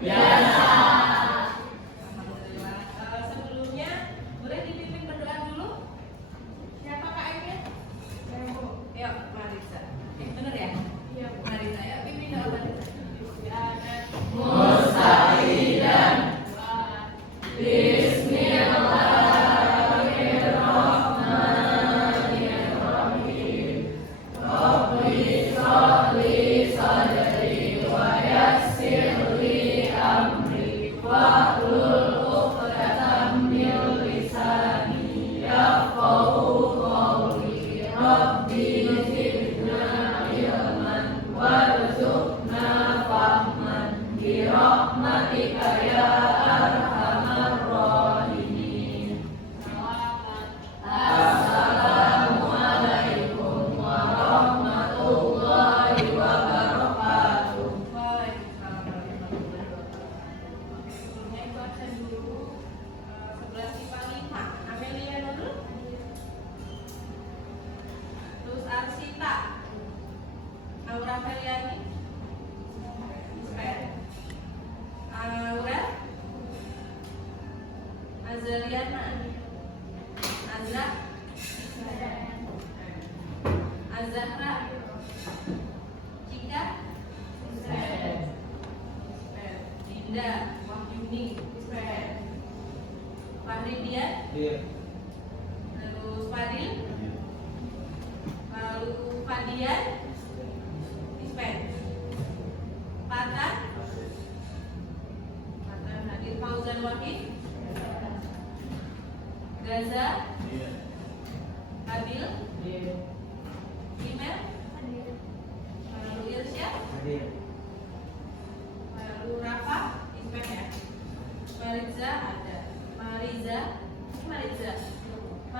Biasa. Alhamdulillah. Sebelumnya boleh dipimpin berdoa dulu. Siapa KM-nya? Yuk, Marisa. Bener ya? Iya. Marisa, yuk pimpin doa Marisa. Mustaqidan. Bismillahirrahmanirrahim. Rabbi shrah li sadri wa yassir li amri wahlul 'uqdatam min lisani yafqahu qawli. Rabbi zidna ilman warzuqna fahman bi rahmatika ya arhamar rahimin. Assalamualaikum warahmatullahi wabarakatuh. Waalaikumsalam warahmatullahi wabarakatuh. Sebelumnya itu absen dulu. 11 IPA 5. Amelia dulu. Terus Arsita. Aura Feliani. Aura. Azaliana. Azra. Azahra. Cika. Dinda. Wahyuni. Fahridian. Terus Fadil. Lalu Fadian. Ispen. Patan. Patan hadir. Fauzan Wahid. Gaza. Adil. Imel. Lalu Irsya. Lalu Rafa. Ispen ya. Mariza ada.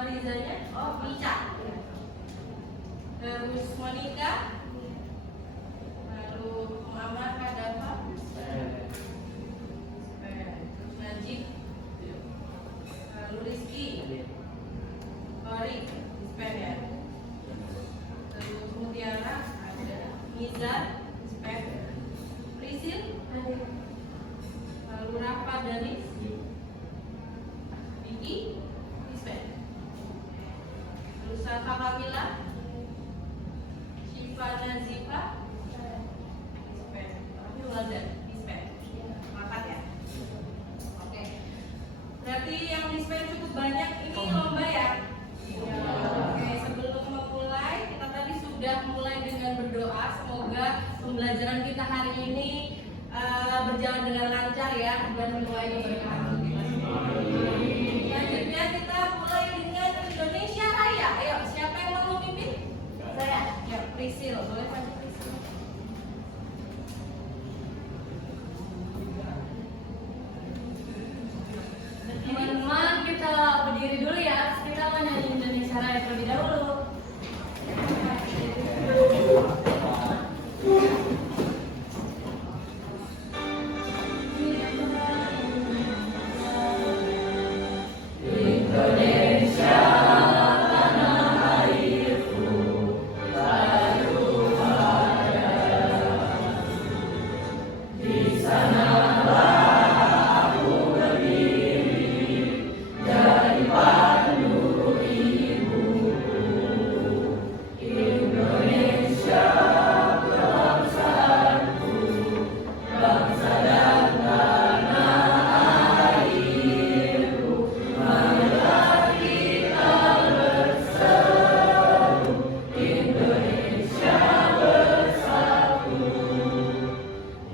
Marizanya. Oh, Ica. Terus Monica. Lalu Muhammad Hadafa. Terus Najib. Lalu Rizky. Kori. Ispen ya. Terus Mutiara ada. Mizar. Ispen. Prisil. Lalu Rafa Danis. Vicky. Ispen. Terus Safa Kamila. Syifa Nazifa. Ispen. Tapi Waldan. Ispen. Makan ya. Oke. Berarti yang dispen cukup banyak. Ini lomba ya. Oke, sebelum memulai, kita tadi sudah mulai dengan berdoa. Semoga pembelajaran kita hari ini berjalan dengan lancar ya, dan menuai keberkahan untuk kita semua. Selanjutnya kita mulai dengan Indonesia Raya. Ayo, siapa yang mau memimpin? Saya. Ya, Prisil. Boleh maju Prisil. Teman-teman, kita berdiri dulu ya. Kita akan nyanyi Indonesia Raya terlebih dahulu. Indonesia tanah airku, layu ada di sanalah aku berdiri dari pandu ibuku. Indonesia bangsaku, bangsa dan tanah airku. Marilah kita berseru, Indonesia bersatu.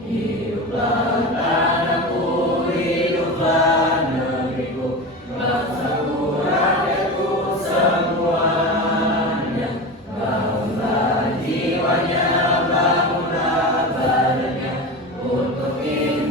Hiduplah tanahku, hiduplah negeriku, bangsaku, rakyatku semuanya. Bangunlah jiwanya, bangunlah badannya untuk Indonesia.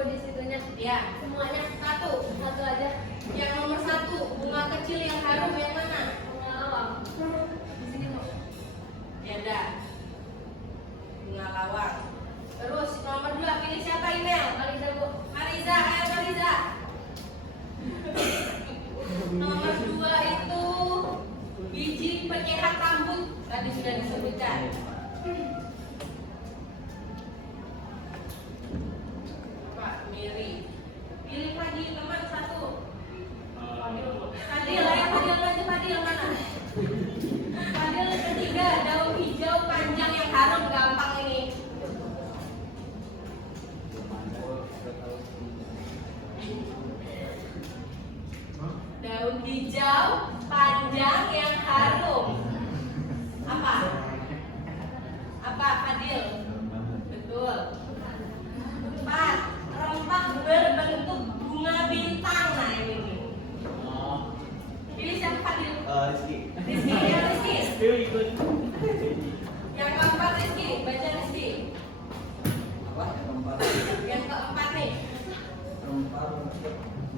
Bu di situnya. Ya, Semuanya satu. satu aja. Yang nomor 1, bunga kecil yang harum yang mana? Bunga lawang. Di sini Bu. Ya udah. Bunga lawang. Terus nomor 2, pilih siapa email? Mariza Bu. Mariza, ayo Mariza. Nomor 2 itu biji penyehat rambut. Tadi sudah disebutkan. Pak Miri. Pilih lagi teman 1. Fadil, ayo Fadil maju, Fadil mana? Fadil ketiga, daun hijau panjang yang harum, gampang ini. Daun hijau panjang yang harum. Apa? Apa Fadil? Betul. 4, rempah berbentuk bunga bintang. Nah ini nih. Pilih siapa Fadil? Rizky. Rizky, ya Rizky. Ikut. Yang keempat Rizky, baca Rizky. Apa? Keempat. Yang keempat nih. Keempat.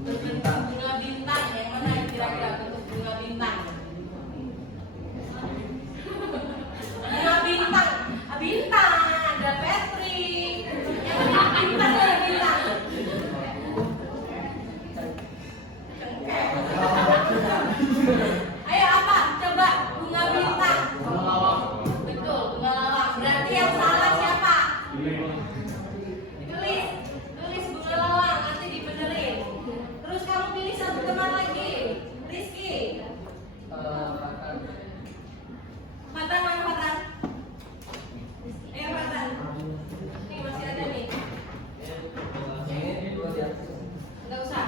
Berbentuk bunga bintang. Yang mana kira-kira bentuk bunga bintang? Bunga bintang. Ah, bintang. Ada Patrick. Yang mana bintang ada bintang. Ayo apa? Coba bunga bintang. Betul, bunga lawang. Berarti yang salah siapa? Tulis bunga lawang, nanti dibenerin. Terus kamu pilih satu teman lagi. Rizky. Fatan mana Fatan? Fatan. Nih masih ada nih. Enggak usah.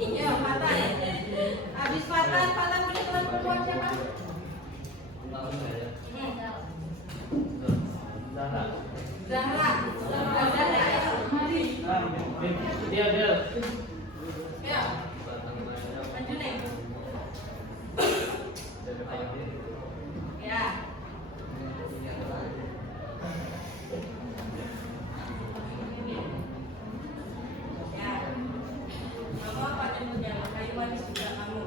Iya, Fatan. Habis Fatan punya teman perempuan siapa? Zahra. Zahra, ayo. Mari. Ayo. Maju nih. Ya. Ya. Kamu apa nyebutnya? Kayu manis juga kamu.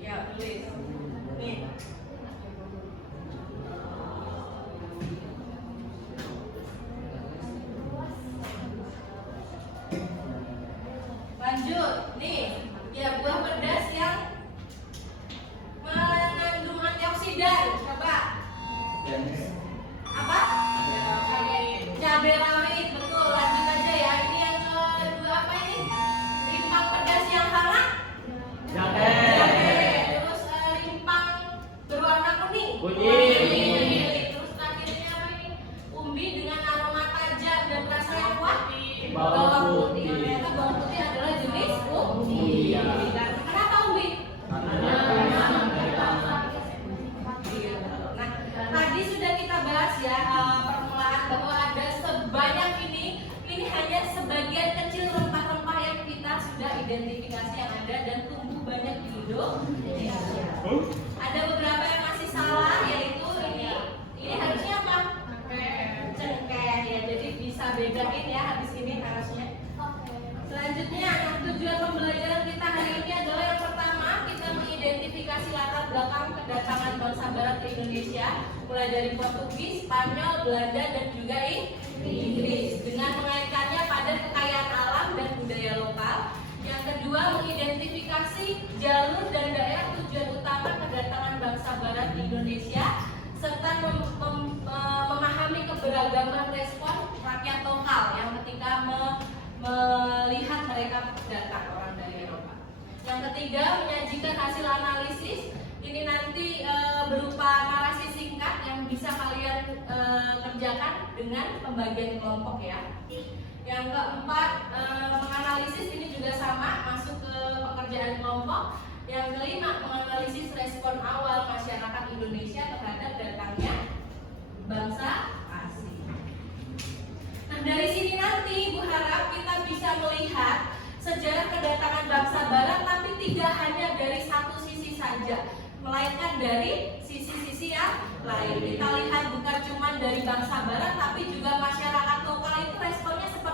Ya, tulis. Nih. Lanjut, nih, ya buah pedas yang mengandung antioksidan. Coba. Apa? Cabai rawit, betul. Lanjut aja ya. Ini yang kedua apa ini? Rimpang pedas yang hangat. Jahe. Terus rimpang berwarna kuning. Terus terakhirnya apa ini? Umbi dengan aroma tajam dan rasa yang kuat. Bawang putih. Ternyata bawang putih adalah jenis umbi. Kenapa umbi? Nah, tadi sudah kita bahas ya permulaan bahwa ada sebanyak ini hanya sebagian kecil rempah-rempah yang kita sudah identifikasi yang ada dan tumbuh banyak di Indonesia. Ada beberapa yang masih salah, yaitu ini harusnya apa? Cengkeh ya, jadi bisa bedain ya habis ini harusnya. Selanjutnya, tujuan pembelajaran kita hari ini adalah yang pertama, kita mengidentifikasi latar belakang kedatangan bangsa Barat ke Indonesia, mulai dari Portugis, Spanyol, Belanda, dan juga Inggris, dengan mengaitkannya pada kekayaan alam dan budaya lokal. Yang kedua, mengidentifikasi jalur dan daerah tujuan utama kedatangan bangsa Barat di Indonesia, serta memahami keberagaman respon rakyat lokal yang ketika melihat mereka datang orang dari Eropa. Yang ketiga, menyajikan hasil analisis. Ini nanti berupa narasi singkat yang bisa kalian kerjakan dengan pembagian kelompok ya. Yang keempat, menganalisis ini juga sama, masuk ke pekerjaan kelompok. Yang kelima, menganalisis respon awal masyarakat Indonesia terhadap datangnya bangsa asing. Nah, dari sini nanti Ibu harap kita bisa melihat sejarah kedatangan bangsa Barat, tapi tidak hanya dari satu sisi saja, melainkan dari sisi-sisi yang lain. Kita lihat bukan cuma dari bangsa Barat, tapi juga masyarakat lokal itu responnya seperti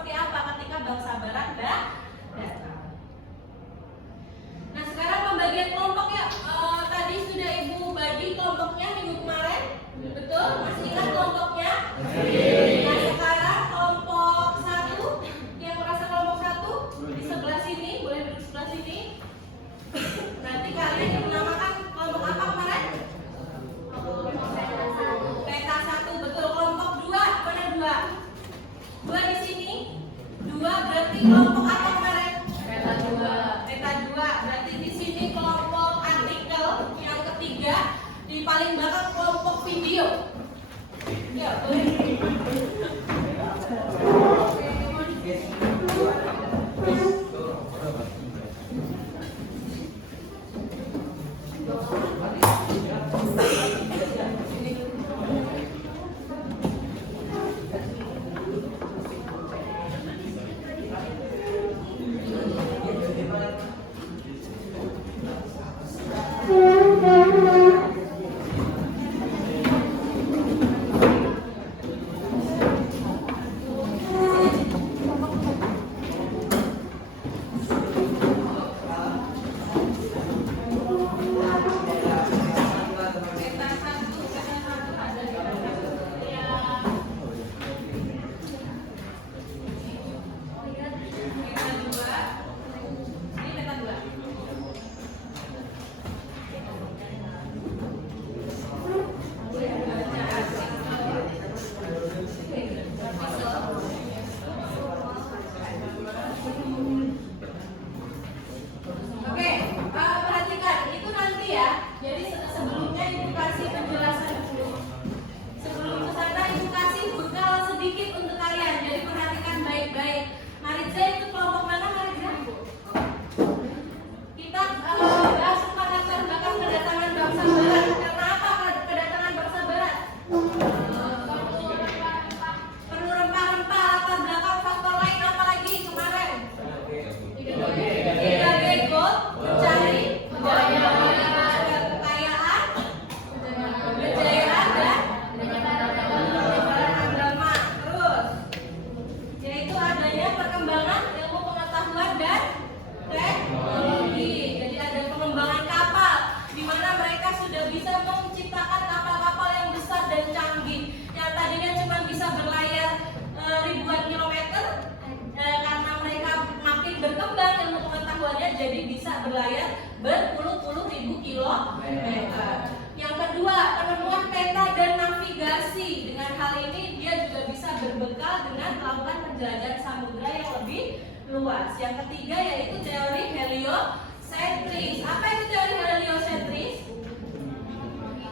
berlayar berpuluh-puluh ribu kilometer. Yang kedua, penemuan peta dan navigasi. Dengan hal ini dia juga bisa berbekal dengan melakukan penjelajahan samudra yang lebih luas. Yang ketiga yaitu teori heliocentris. Apa itu teori heliocentris?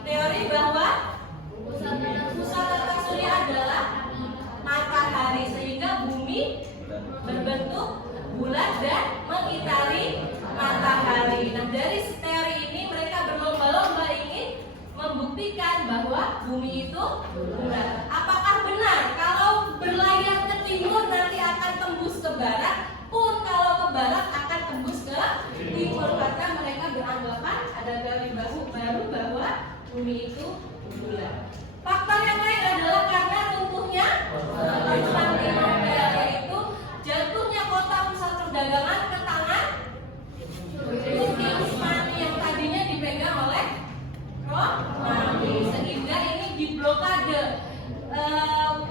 Teori bahwa pusat letak surya adalah matahari, sehingga bumi berbentuk bulat dan mengitari matahari. Nah, dari teori ini mereka berlomba-lomba ingin membuktikan bahwa bumi itu bulat. Apakah benar kalau berlayar ke timur nanti akan tembus ke barat, pun kalau ke barat akan tembus ke timur? Karena mereka beranggapan ada teori baru bahwa bumi itu bulat. Faktor yang lain adalah karena runtuhnya Konstantinopel, yaitu jatuhnya kota pusat perdagangan ke tangan Turki Utsmani yang tadinya dipegang oleh Romawi, sehingga ini diblokade.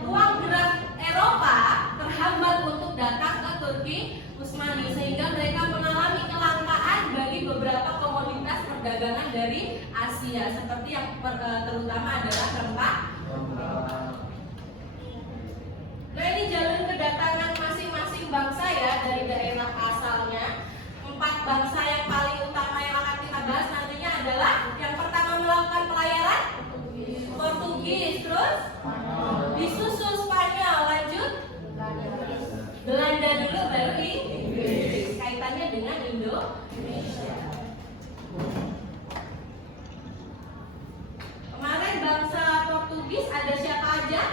Ruang gerak Eropa terhambat untuk datang ke Turki Utsmani, sehingga mereka mengalami kelangkaan bagi beberapa komoditas perdagangan dari Asia, seperti yang terutama adalah rempah. Nah, ini jalur kedatangan masing-masing bangsa ya dari daerah asalnya. 4 bangsa yang paling utama yang akan kita bahas nantinya adalah yang pertama melakukan pelayaran Portugis, terus disusul Spanyol, lanjut Belanda dulu, baru Inggris. Kaitannya dengan Indonesia. Kemarin bangsa Portugis ada siapa aja?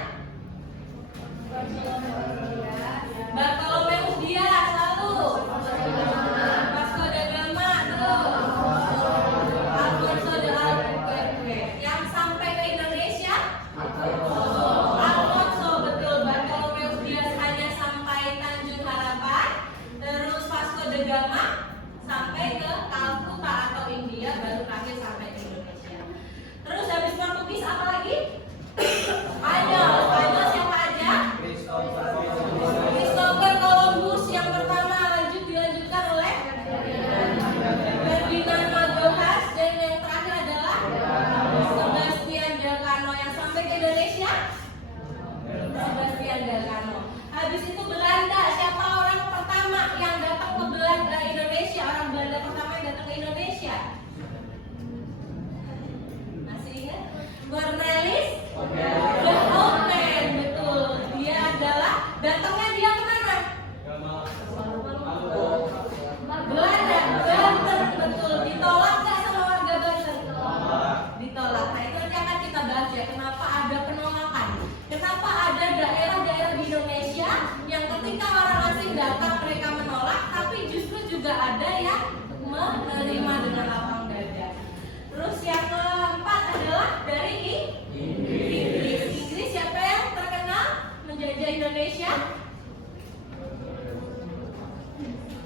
Bartolomeus Dias, lalu Vasco da Gama, Alfonso de Albuquerque. Yang sampai ke Indonesia Alfonso, betul. Bartolomeus Dias hanya sampai Tanjung Harapan, terus Vasco da Gama sampai ke Calcutta atau India, baru terakhir sampai ke Indonesia. Terus habis Portugis apa lagi? Spanyol. Spanyol siapa aja? Christopher Columbus yang pertama, dilanjutkan oleh Ferdinand Magellan, dan yang terakhir adalah Sebastian Elcano. Yang sampai ke Indonesia Sebastian Elcano. Habis itu Belanda. Siapa orang pertama yang datang ke Belanda, Indonesia? Orang Belanda pertama yang datang ke Indonesia? Masih ingat? Cornelis de Houtman, betul. Dia adalah datangnya dia kemana? Belanda, Banten, betul. Ditolak nggak sama warga Banten? Ditolak. Nah, itu nanti akan kita bahas ya, kenapa ada penolakan. Kenapa ada daerah-daerah di Indonesia yang ketika orang asing datang mereka menolak, tapi justru juga ada yang menerima dengan lapang dada. Terus yang keempat adalah dari Inggris. Inggris siapa yang terkenal menjajah Indonesia?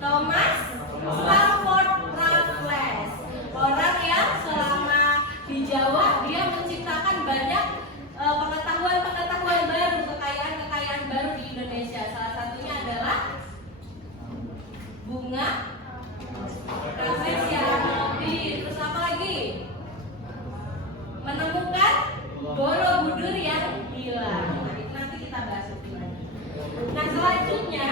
Thomas Stamford Raffles, orang yang selama di Jawa dia menciptakan banyak pengetahuan baru, kekayaan baru di Indonesia. Salah satunya adalah bunga rafflesia. Terus apa lagi? Menemukan Borobudur yang hilang. Nah, itu nanti kita bahas lebih lanjut. Nah, selanjutnya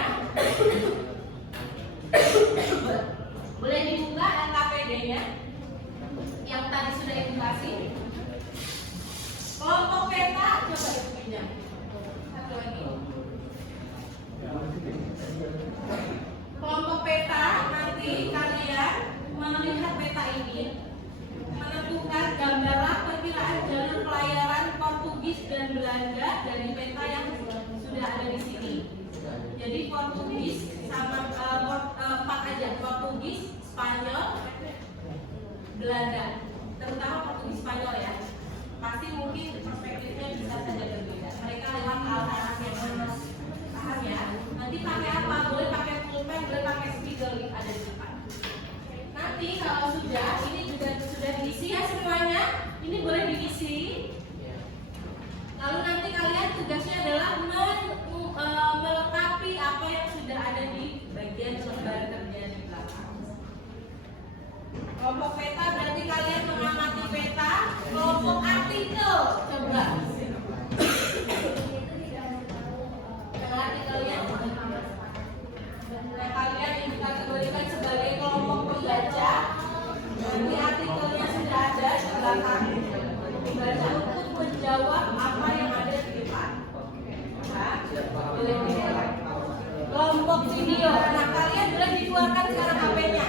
boleh dibuka LKPD-nya yang tadi sudah edukasi. Kelompok peta, coba ibu pinjam. Satu lagi. Kelompok peta, nanti kalian melihat peta ini, menentukan gambaran perkiraan jalur pelayaran Portugis dan Belanda dari peta yang sudah ada di sini. Jadi Portugis sampai Boleh dikeluarkan. Kelompok video. Nah, kalian boleh dikeluarkan sekarang HP-nya.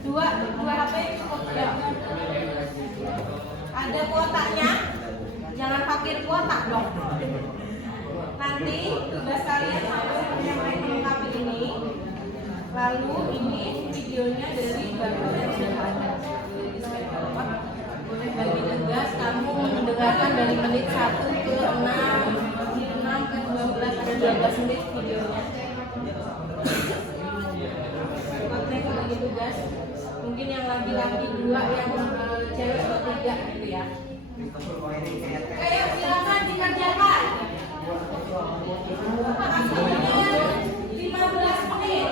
Dua HP cukup ya. Ada kuotanya. Jangan pakai kuota dong. Nanti tugas kalian harus melengkapi ini. Lalu ini videonya dari bapak yang sudah ada. Boleh bagi tugas kamu mendengarkan dari menit 1 ke 6 ke 12 ada 12 menit videonya. Oke, bagi tugas. Mungkin yang laki-laki 2, yang cewek 3 gitu ya. Ayo silakan dikerjakan. Hasilnya 15 menit.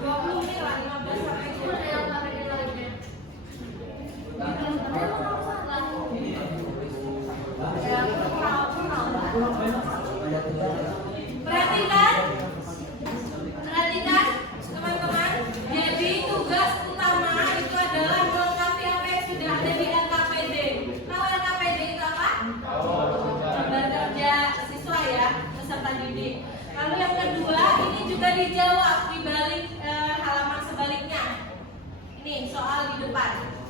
20 menit lah, 15 sampai 20. Perhatikan teman-teman. Jadi tugas utama itu adalah melengkapi apa yang sudah ada di LKPD. Tahu LKPD itu apa? Lembar kerja siswa ya, peserta didik. Lalu yang kedua, ini juga dijawab di balik halaman sebaliknya. Ini soal di depan.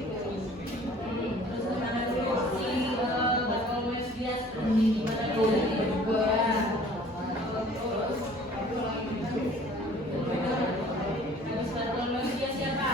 Terus gimana dulu si Bartolomeu Dias gimana dia juga. Habis Bartolomeu Dias siapa?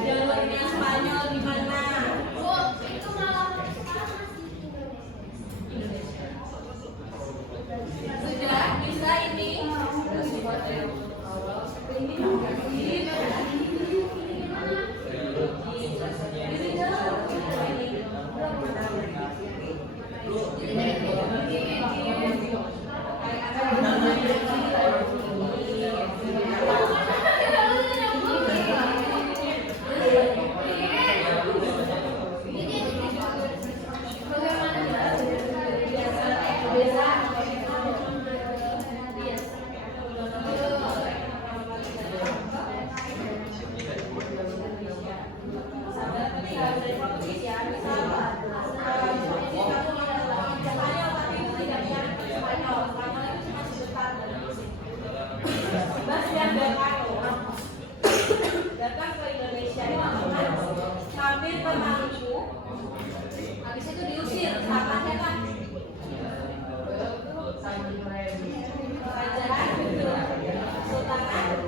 Jalurnya Spanyol di mana? Sudah bisa ini? Datang ke Indonesia sambil ke Maluku, habis itu diusir, sahabatnya kan kerajaan Sultanan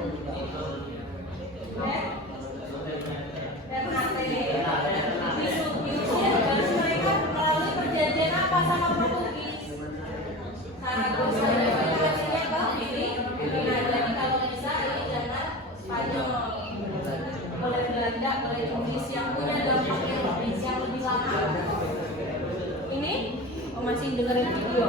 Ternate diusir, terus mereka melalui perjanjian apa sama Portugis? Saragossa hasilnya ke ini. Nah, jadi kalau bisa ini jangan Spanyol oleh Belanda, oleh Inggris yang punya dampak yang lebih lama. Ini masih dengerin video.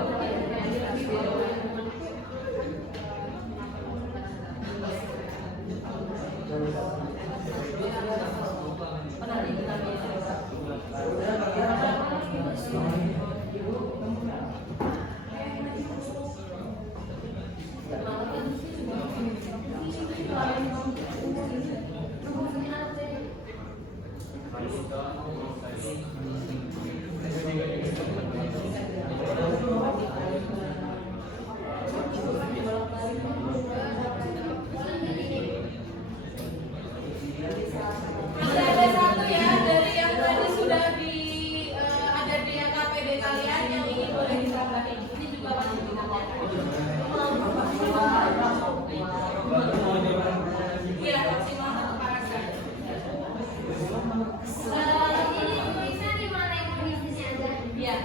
Ada satu ya dari yang tadi sudah ada di KPD kalian yang ini boleh ditambahin. Ini juga masih ditanyakan. Iya, maksimal 1 paragraf. Ini bisa di mana yang bisnisnya ada? Iya.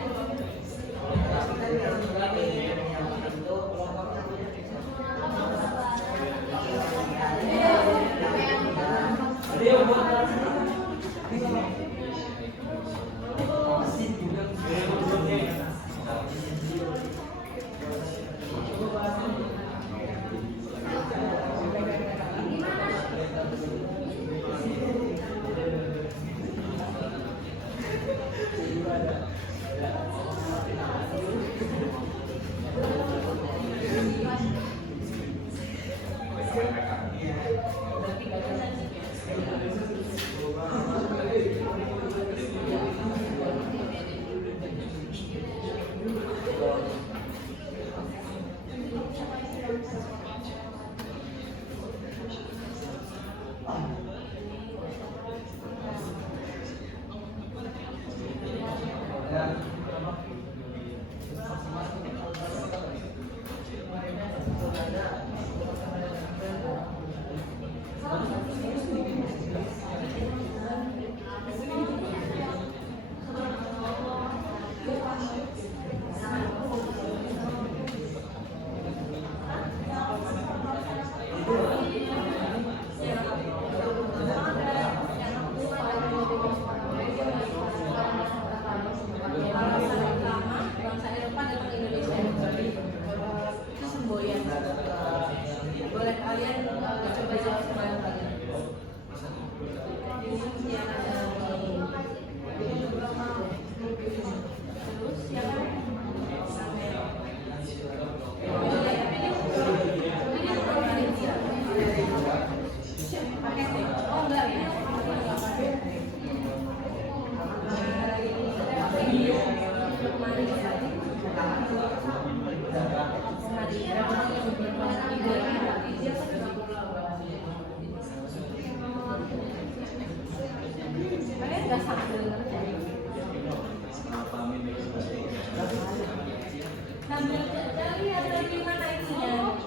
sambil cari ada di mana itunya.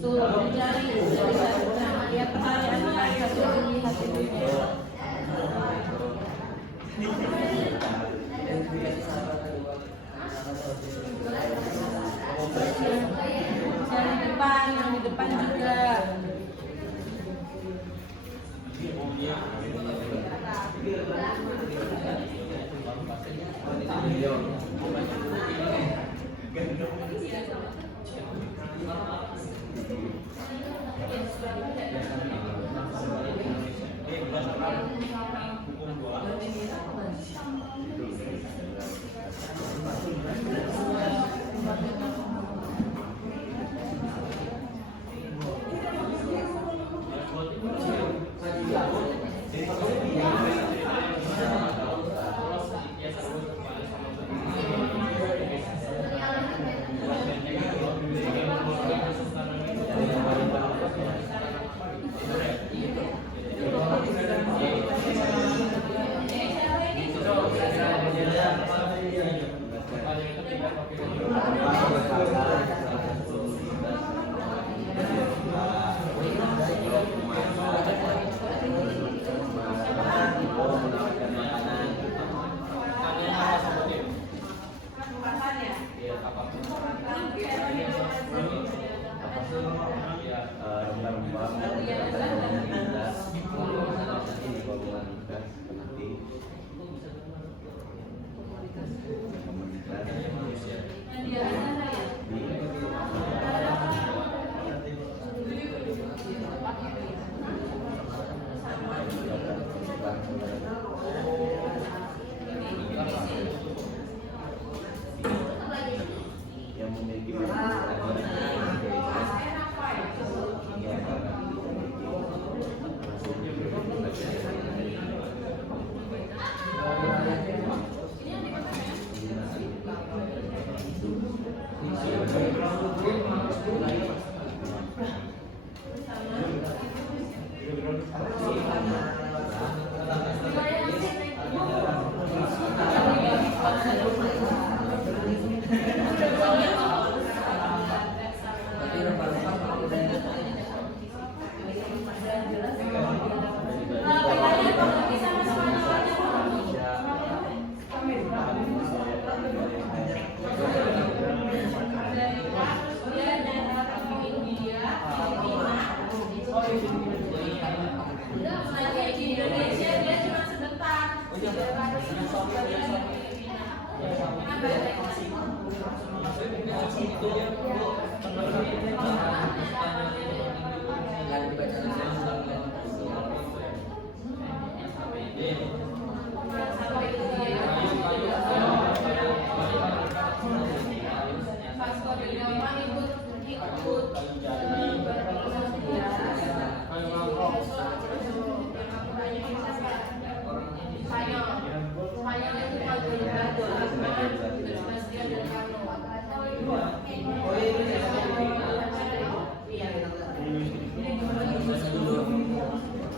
Tuh, cari ya pertanyaannya satu lihat itunya. Cari depan, yang di depan juga.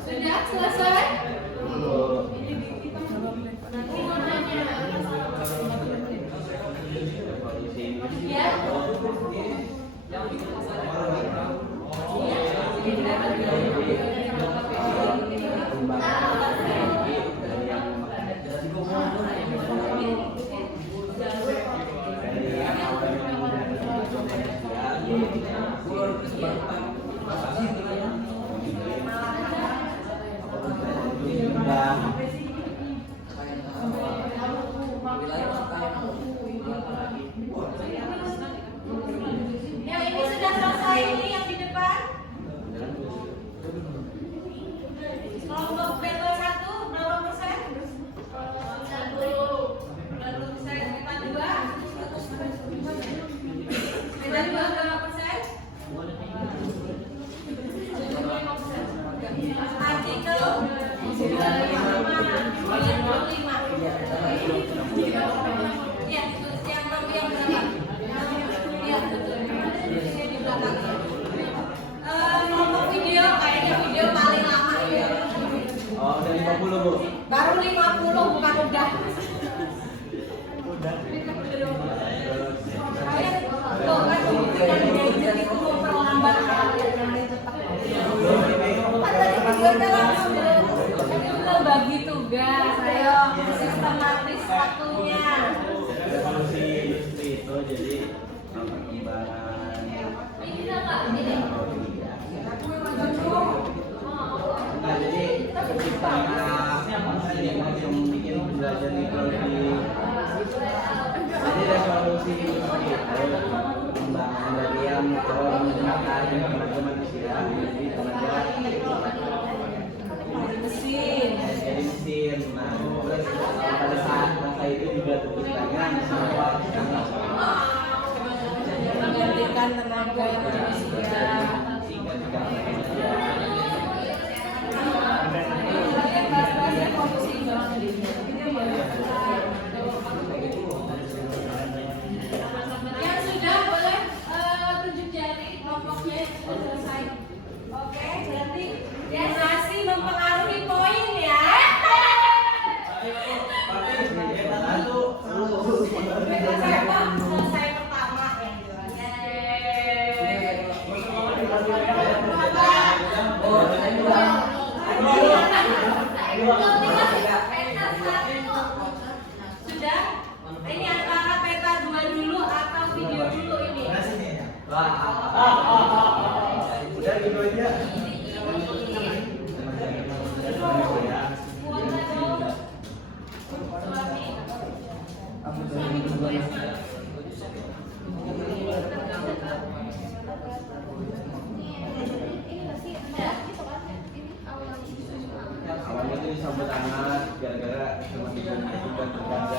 Sudah selesai? Nanti mau nanya. Ya. Ya ini sudah selesai, ini yang di depan. Kelompok beta 1 berapa persen? 90%. Beta 2? Beta 2 berapa persen? 75%. Artikel 95. Ya, yang berapa? Ya, betul. Di belakang. Kelompok video, kayaknya video paling lama ya. Oh, udah 50, Bu. Baru 50, bukan udah. Udah. teman-teman istirahat jadi tenaga mesin. dari mesin. Nah, terus pada saat masa itu juga tepuk tangan sama Menggantikan tenaga yang tidak istirahat. Yang sudah boleh tunjuk jari kelompoknya sudah selesai. Oke, berarti masih mempengaruhi poin ya. Selesai pertama yang jelas. Sudah? Ini antara peta 2 dulu atau video dulu ini? udah gitu aja. Awalnya tuh disambut hangat gara-gara teman teman juga terjaga.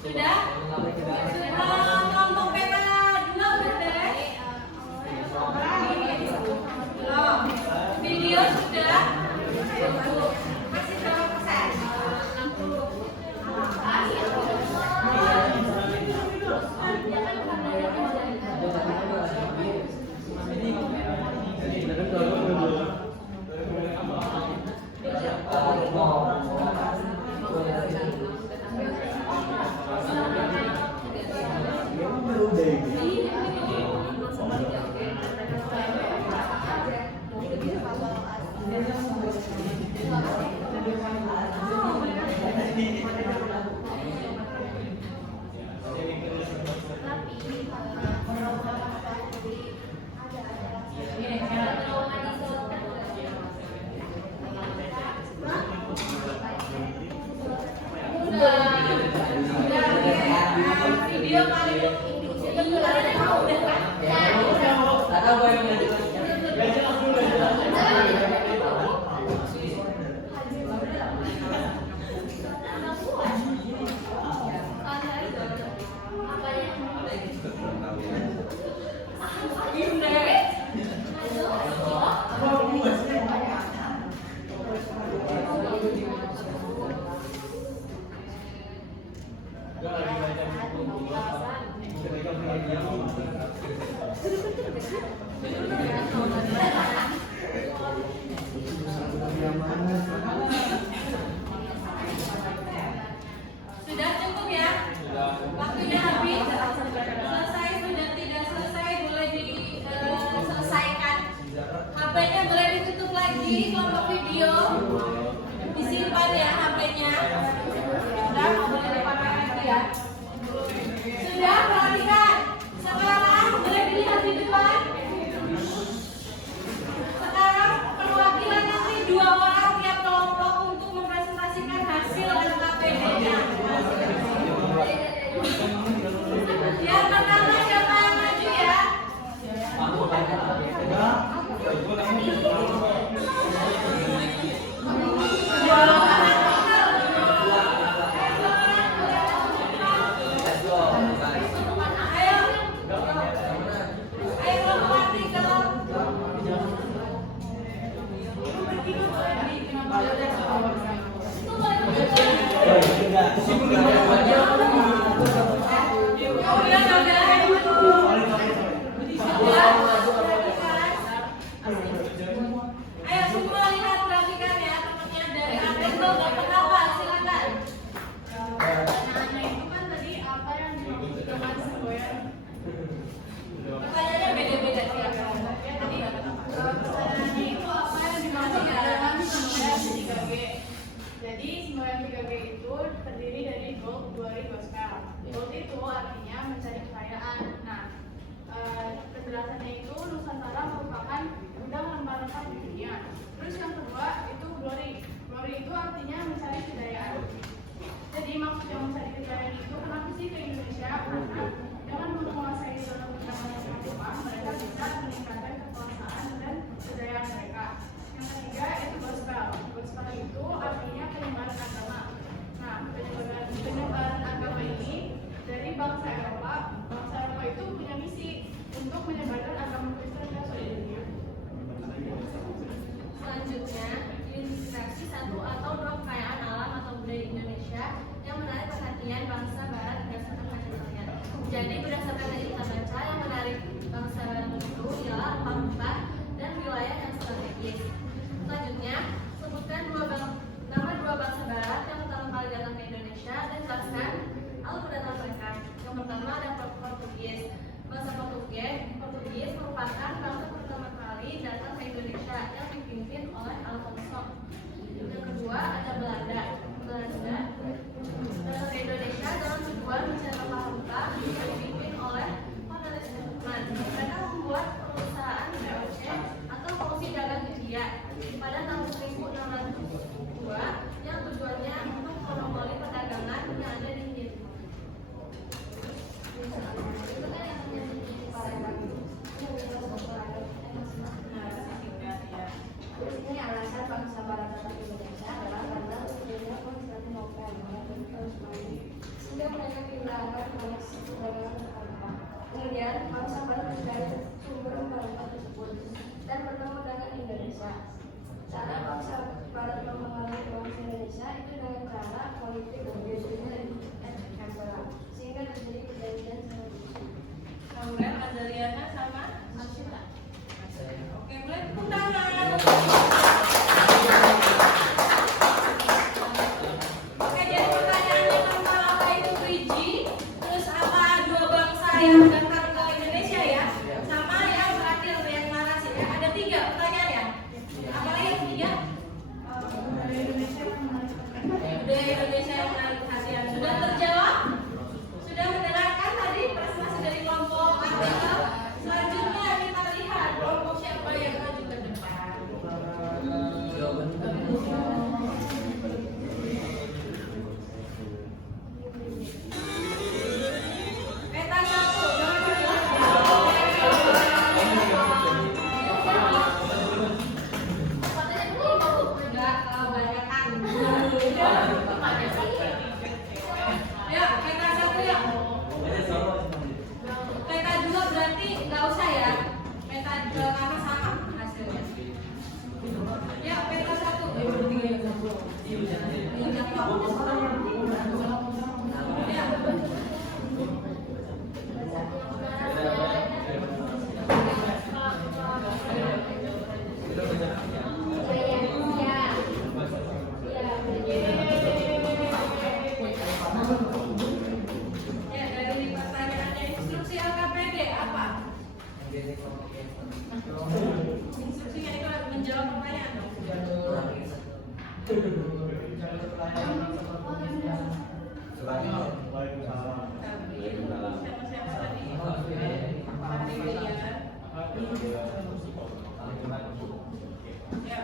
Sudah? Kelompok peta 2 udah beres? Belum. Video sudah? Masih berapa persen? 1 Jadi berdasarkan dari kita baca yang menarik bangsa barat itu ialah tempat dan wilayah yang strategis. Selanjutnya, sebutkan nama dua bangsa barat yang pertama kali datang ke Indonesia dan jelaskan alur kedatangan mereka. Yang pertama ada Portugis. Bangsa Portugis merupakan bangsa pertama kali datang ke Indonesia yang dipimpin oleh Alfonso. Yang kedua ada Belanda datang ke Indonesia dalam sebuah mencari rempah-rempah yang dipimpin oleh Cornelis Hoffman. Mereka membuat perusahaan VOC atau Komisi Dagang India pada tahun 1602 yang tujuannya untuk memonopoli perdagangan yang ada di India. Itu kan yang terjadi di Palembang. Ini alasan bangsa barat datang ke Indonesia adalah karena terjadinya Konstantinopel sehingga mereka kehilangan koneksi perdagangan rempah. Kemudian bangsa barat mencari sumber rempah tersebut dan bertemu dengan Indonesia. Cara bangsa barat mempengaruhi bangsa Indonesia itu dengan cara politik sehingga terjadi perjanjian seperti Kemudian Azariana sama Asyura. Oke, mulai tepuk tangan. Oke, jadi pertanyaannya tentang apa itu 3G, terus apa dua bangsa yang datang ke Indonesia ya, sama yang terakhir yang narasi ya. Ada 3 pertanyaan ya. Apalagi yang 3? Budaya Indonesia yang menarik perhatian. Sudah terjawab? Sudah mendengarkan tadi presentasi dari kelompok ATL? Selanjutnya kita lihat kelompok siapa yang maju ke depan. Peta 1, jangan ya, peta 1 ya. Peta 2 berarti nggak usah ya. Peta 2 karena sama hasilnya. Ya, peta 1. Ya. Ya, dari pertanyaannya instruksi LKPD apa? Instruksinya itu menjawab pertanyaan dong. Siapa-siapa tadi? Ya.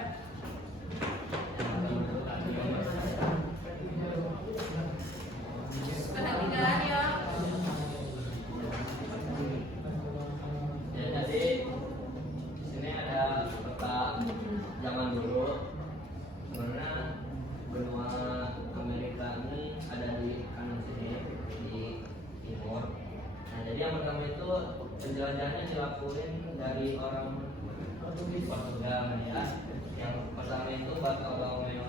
Perhatikan ya. Ya, jadi di sini ada peta zaman dulu. Sebenarnya benua Amerika ini ada di kanan sini di timur. Nah, jadi yang pertama itu penjelajahannya dilakuin dari orang Portugal ya. Yang pertama itu Bartolomeu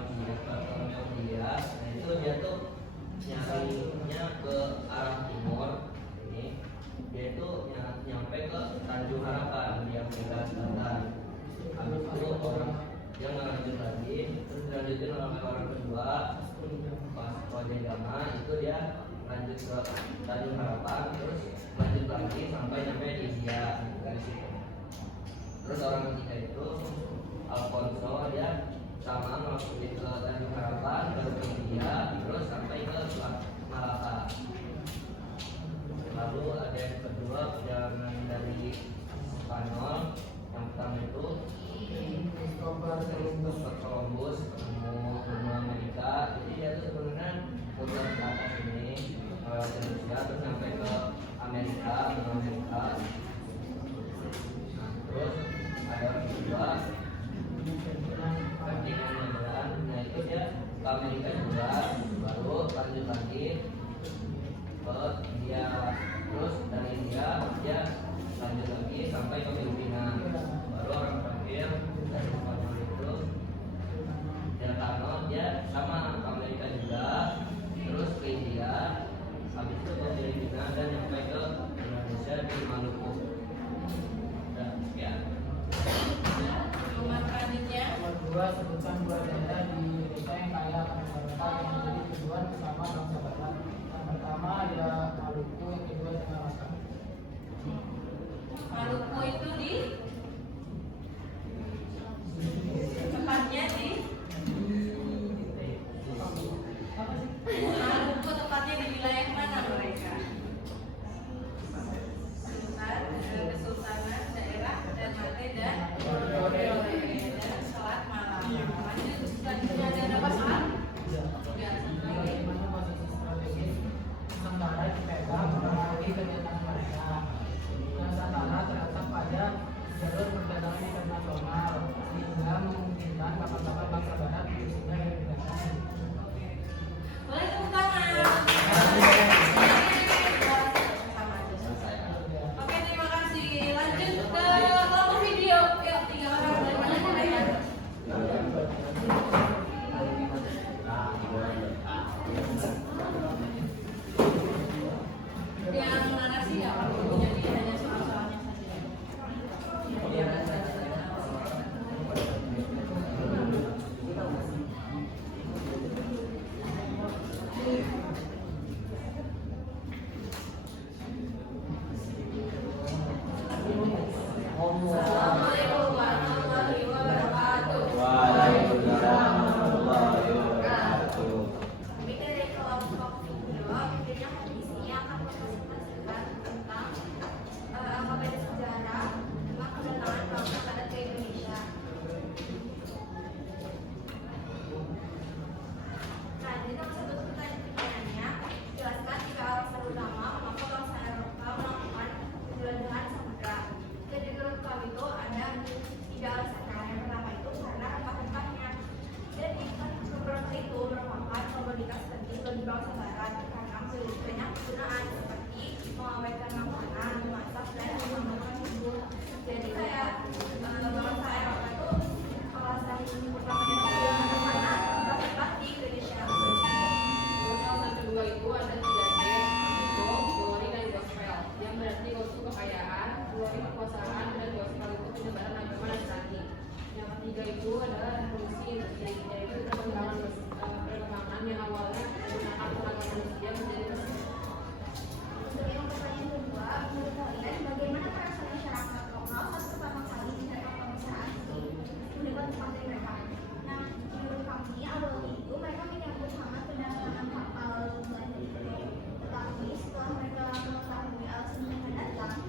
Dias. Nah, itu dia tuh nyarinya ke arah timur ini. Dia itu nyampe ke Tanjung Harapan di Amerika Selatan. Habis itu orang dia ngelanjut lagi, terus dilanjutin oleh orang kedua Vasco da Gama, itu dia lanjut ke Tanjung Harapan, terus lanjut lagi sampai nyampe di India dari situ. Terus orang ketiga itu Alfonso, dia sama melakukan ke Tanjung Harapan, baru ke India, terus sampai ke Malaka. Lalu ada yang kedua perjalanan dari Spanyol, yang pertama itu Christopher Columbus ketemu benua Amerika. Jadi dia tuh sebenarnya muter ke atas ini lewat Indonesia terus sampai ke Amerika, benua Amerika. Nah, terus ada yang kedua Ferdinand Magellan. Nah, itu dia ke Amerika juga, baru lanjut lagi ke India, terus dari India dia lanjut lagi sampai ke Filipina, baru orang terakhir dari Spanyol itu Delcano, dia sama ke Amerika juga, terus ke India, habis itu ke Filipina dan sampai bersama bangsa Barat. Yang pertama adalah Maluku, yang kedua Tengah Rata. Maluku itu tepatnya di Maluku tepatnya di wilayah mana mereka? Kesultanan daerah Ternate dan Selat Malaka. Lanjut, selanjutnya ada masalah? Ya, Bagaimana posisi strategis Nusantara dipegang melalui kegiatan mereka. Nusantara terletak pada jalur perdagangan internasional sehingga memungkinkan kapal-kapal bangsa Barat berusaha berdasar. boleh tepuk tangan. Oke, terima kasih. Lanjut ke kelompok video. Yuk, 3 orang dari mana mereka? Yang narasi nggak perlu, jadi hanya soal-soalnya saja. Biar ada Assalamualaikum warahmatullahi wabarakatuh. Waalaikumsalam warahmatullahi wabarakatuh. Kami dari kelompok video tentunya komisi akan mempresentasikan tentang alfabet sejarah tentang kedatangan bangsa Barat ke Indonesia. Nah, jadi nomor satu pertanyaannya, jelaskan 3 alasan utama mengapa bangsa Eropa melakukan penjelajahan samudra. Jadi menurut kami itu ada 3 alasan. Yang pertama itu karena rempah-rempahnya. Jadi beberapa itu merupakan komoditas penting bagi bangsa Barat karena memiliki banyak kegunaan seperti mengawetkan makanan, memasak, dan mengembangkan tubuh. Jadi kayak bangsa Eropa itu alasan utamanya itu karena rempah-rempah di Indonesia. Alasan kedua itu ada 3G, gold, glory, dan gospel, yang berarti gold itu kekayaan, glory kekuasaan, dan gospel itu penyebaran agama Nasrani. Yang ketiga itu adalah revolusi industri, yaitu perkembangan yang awalnya menggunakan tenaga manusia menjadi mesin. Untuk yang pertanyaan kedua, menurut kalian bagaimana perasaan masyarakat lokal saat pertama kali didatang bangsa asing melihat pantai mereka? Nah, menurut kami awal itu mereka menyambut hangat kedatangan kapal Belanda itu. Tetapi setelah mereka mengetahui alasan mereka datang,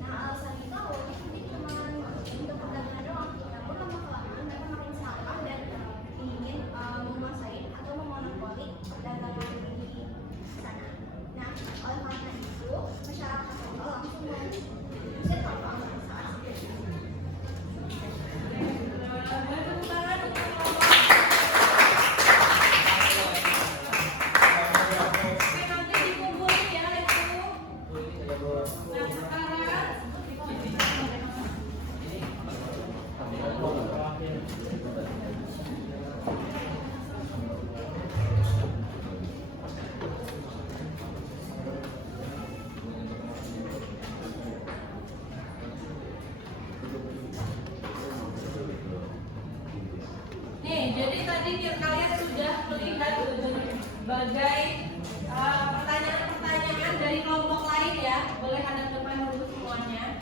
nah alasan itu awalnya mungkin cuma untuk perdagangan doang. Namun lama kelamaan mereka makin salah dan ingin menguasai atau memonopoli perdagangan di sana. Nah, oleh karena itu masyarakat lokal langsung mengusir kapal bangsa asing. boleh tepuk tangan untuk kelompok. Oke, nanti dikumpulin ya itu. Nah, sekarang nih, jadi tadi kalian sudah melihat berbagai pertanyaan-pertanyaan dari kelompok lain ya. Boleh hadap depan dulu semuanya.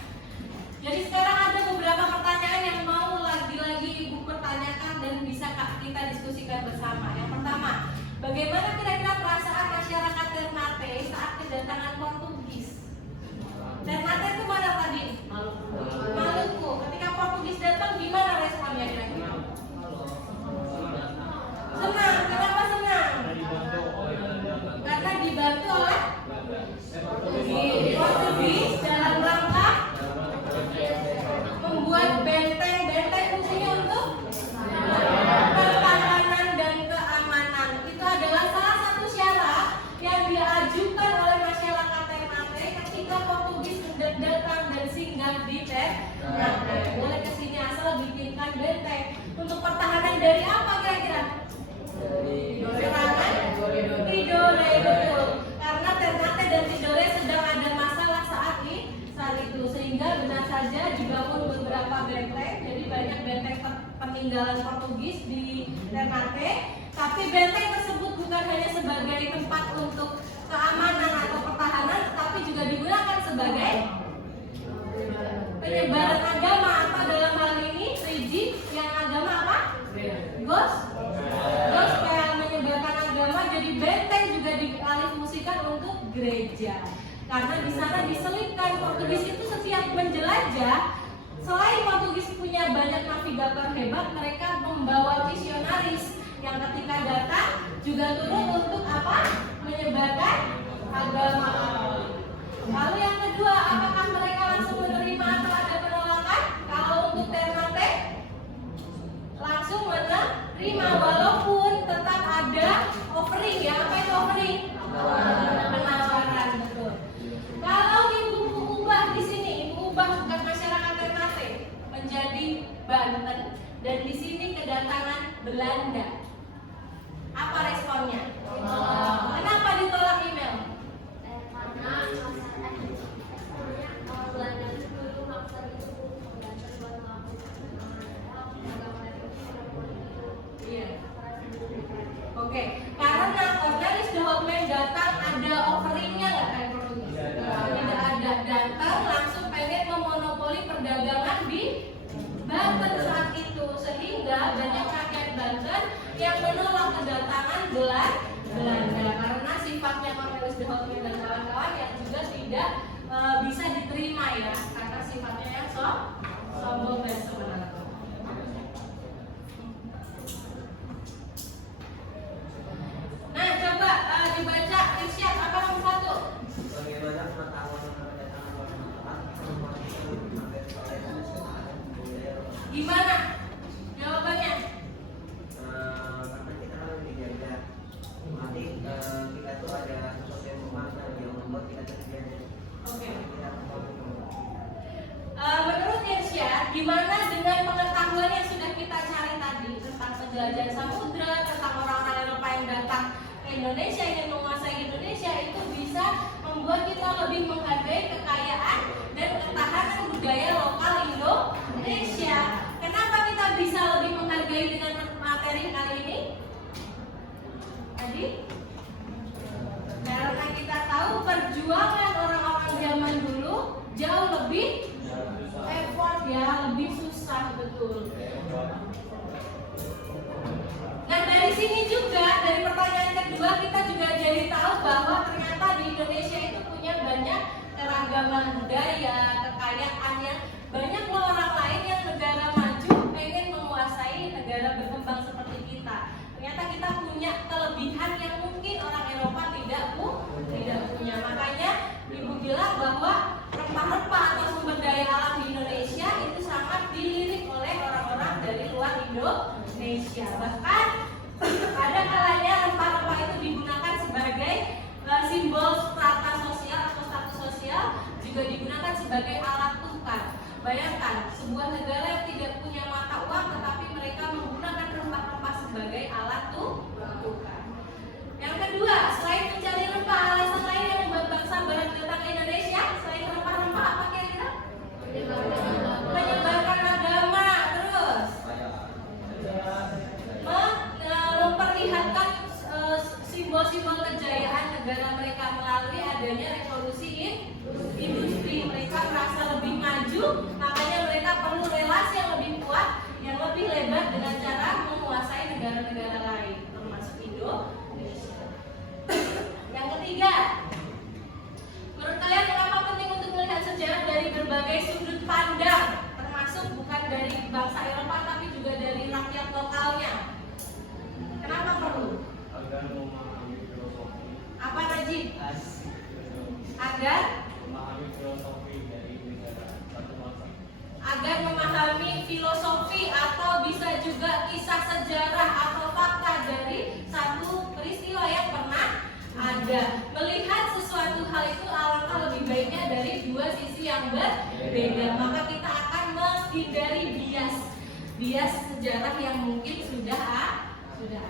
Jadi sekarang ada beberapa pertanyaan yang mau lagi-lagi Ibu pertanyakan dan bisa kita diskusikan bersama. Yang pertama, bagaimana kira-kira perasaan masyarakat Ternate saat kedatangan Portugis? Ternate itu mana tadi? Maluku. Ketika Portugis datang, gimana responnya kira-kira? Senang. Kenapa senang? Karena dibantu oleh Portugis dalam rangka membuat benteng. Benteng fungsinya untuk pertahanan dan keamanan. Itu adalah salah satu syarat yang diajukan oleh masyarakat Ternate ketika Portugis datang dan singgah di Ternate. Boleh kesini asal bikinkan benteng. Untuk pertahanan dari apa kira-kira? Serangan Tidore, betul. Karena Ternate dan Tidore sedang ada masalah saat itu, sehingga benar saja dibangun beberapa benteng. Jadi banyak benteng peninggalan Portugis di Ternate. Tapi benteng tersebut bukan bukan hanya sebagai tempat untuk keamanan atau pertahanan, tetapi juga digunakan sebagai penyebaran agama, atau dalam hal ini Riji yang agama apa? Gospel, menyebarkan agama. Jadi benteng juga dialihfungsikan untuk gereja, karena di sana diselipkan Portugis itu setiap menjelajah. Selain Portugis punya banyak navigator hebat, mereka membawa misionaris yang ketika datang juga turun untuk apa? Menyebarkan agama. Lalu yang kedua, apakah mereka langsung menerima atau ada penolakan? Kalau untuk Ternate langsung menerima, walaupun tetap ada offering. Ya, apa itu offering? Penawaran, betul. Kalau ibu ubah di sini, ibu ubah bukan masyarakat Ternate menjadi Banten, dan di sini kedatangan Belanda. Apa responnya? Kenapa ditolak email? Karena masyarakat Belanda itu dulu maksa itu membantu buat Iya. Oke, karena Cornelis de Houtman datang ada offeringnya nggak kayak Portugis? Tidak ada, datang langsung pengen memonopoli perdagangan di Banten saat itu, sehingga banyak rakyat Banten yang menolak kedatangan Belanda karena sifatnya Cornelis de Houtman dan kawan-kawan yang juga tidak bisa diterima ya, karena sifatnya yang sombong dan sebenarnya. Nah, coba dibaca Irsyad, apa nomor 1? Bagaimana pengetahuan tentang kedatangan warna Gimana? Jawabannya? karena kita kan dijajah, nanti kita tuh ada sesuatu yang memaksa yang membuat kita terjadi. Oke. Menurut Irsyad, gimana dengan pengetahuan yang sudah kita cari tadi tentang penjelajahan samudra, tentang orang-orang Eropa yang datang ke Indonesia, ingin menguasai Indonesia, itu bisa membuat kita lebih menghargai kekayaan dan ketahanan budaya lokal Indonesia. Kenapa kita bisa lebih menghargai dengan materi kali ini? Tadi? Karena kita tahu perjuangan orang-orang zaman dulu jauh lebih effort ya, lebih susah, betul. Dan dari sini juga, dari pertanyaan kedua, kita juga jadi tahu bahwa ternyata di Indonesia itu punya banyak keragaman budaya, kekayaan yang banyak loh orang lain yang negara maju pengen menguasai negara berkembang seperti kita. Ternyata kita punya kelebihan yang mungkin orang Eropa tidak punya. Makanya ibu bilang bahwa rempah-rempah atau sumber daya alam di Indonesia itu sangat dilirik oleh orang-orang dari luar Indonesia. Bahkan ada kalanya rempah-rempah itu digunakan sebagai simbol strata sosial atau status sosial, juga digunakan sebagai alat tukar. Bayangkan sebuah negara yang tidak punya mata uang, tetapi mereka menggunakan rempah-rempah sebagai alat tukar. Yang kedua, selain mencari rempah, alasan lain yang membuat bangsa Barat datang ke Indonesia selain rempah-rempah apa kira-kira? Menyebarkan agama, terus memperlihatkan simbol-simbol kejayaan negara mereka melalui adanya revolusi industri. Mereka merasa lebih maju, makanya mereka perlu relasi yang lebih kuat, yang lebih lebar dengan cara menguasai negara-negara lain, termasuk Indonesia. Yang ketiga, menurut kalian kenapa penting untuk melihat sejarah dari berbagai sudut pandang, termasuk bukan dari bangsa Eropa tapi juga dari rakyat lokalnya? Kenapa perlu? Agar memahami filosofi. Apa Najib? Agar Memahami filosofi dari negara satu bangsa. agar memahami filosofi atau bisa juga kisah sejarah atau fakta dari satu peristiwa yang pernah ada. Melihat sesuatu hal itu alangkah lebih baiknya dari dua sisi yang berbeda. Maka kita akan menghindari bias sejarah yang mungkin sudah ada.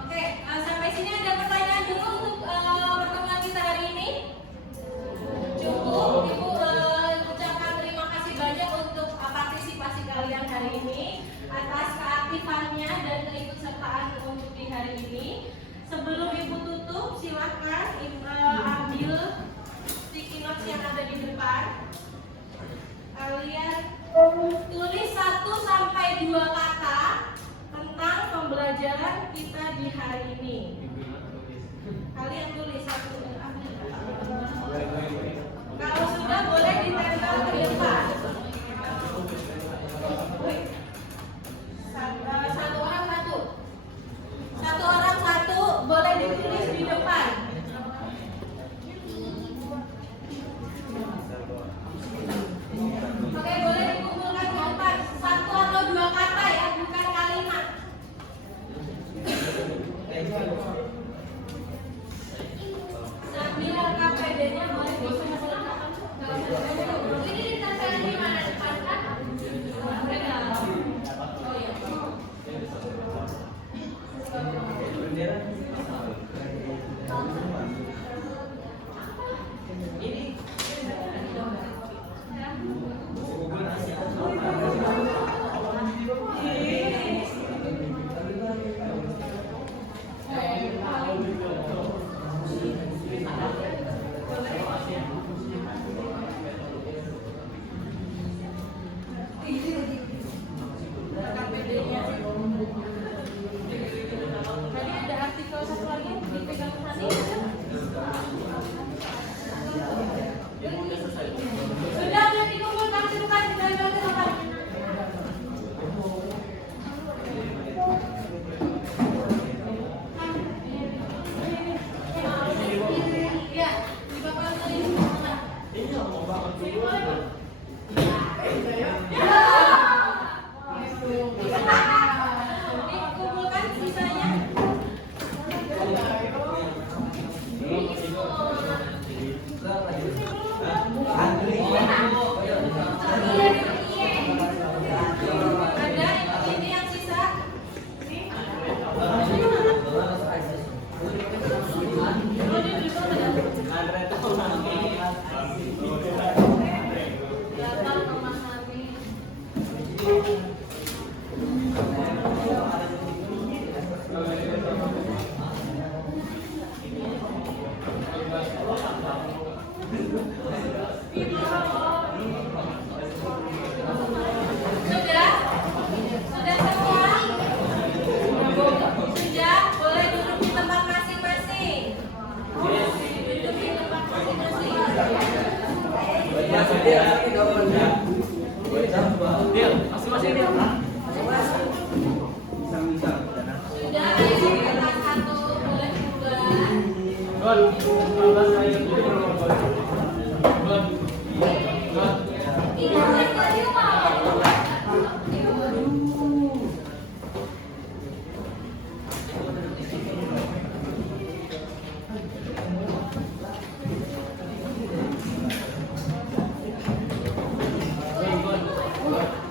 Oke, sampai sini ada pertanyaan dulu untuk pertemuan kita hari ini. Cukup, Ibu ucapkan terima kasih banyak untuk partisipasi kita di hari ini? Kalian tulis satu. Kalau sudah boleh ditempel ke depan. Satu orang satu. Satu orang satu boleh ditulis di depan. Oke, boleh dikumpulkan di depan. Satu atau dua kata ya, bukan kalimat. Sambil KPD-nya boleh dikumpulkan. Ini ditempelin di mana? Depan kan? Oh iya. Tadi ada artikel satu lagi dipegang tadi. Sudah dikumpulkan silakan ditempel ke depan. Ya, di bawah ini. Dikumpulkan sisanya. Ada ini yang sisa. Datang memahami. Sudah? Sudah semua? Sudah? Boleh duduk di tempat masing-masing. Duduk di tempat masing-masing. Sudah, ayo kelas satu boleh bubar.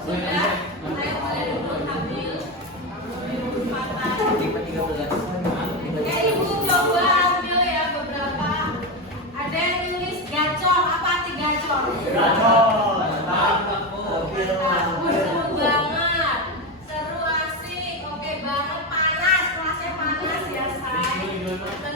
Sudah, ayo boleh duduk sambil Oke, ibu coba ambil ya beberapa. Ada yang tulis gacor. Apa arti gacor? Seru banget. Seru, asik. Oke banget. Panas. Kelasnya panas ya, say.